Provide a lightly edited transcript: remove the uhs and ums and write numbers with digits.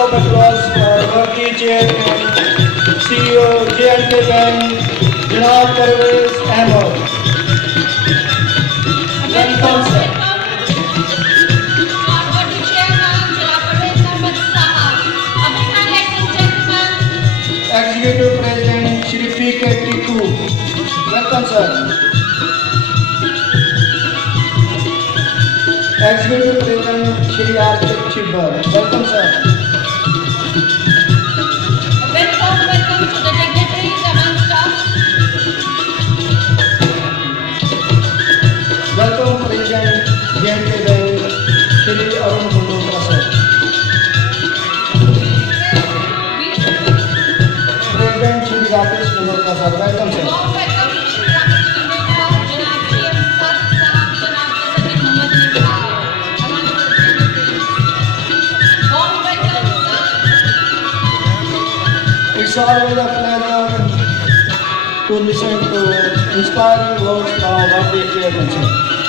of applause for working chairman, CEO, J&K Bank, Janab Parvez Ahmed. Welcome, sir. Executive President Shri P.K. Tikku. Welcome, sir. Executive President Shri R.K. Chibbar. Welcome, sir. Welcome to the dignitaries among staff. Welcome, President J&K Bank Shri Arun Malhotra, sir. President Shri Rakesh Malhotra, sir. Welcome, sir. Warm welcome to Shri Rakesh Malhotra, Janab CM Sir Sahab, Janab President Mohammed Nisar. Among the dignitaries. Warm welcome, sir. It's always a pleasure to listen to inspiring words from our chairman, sir.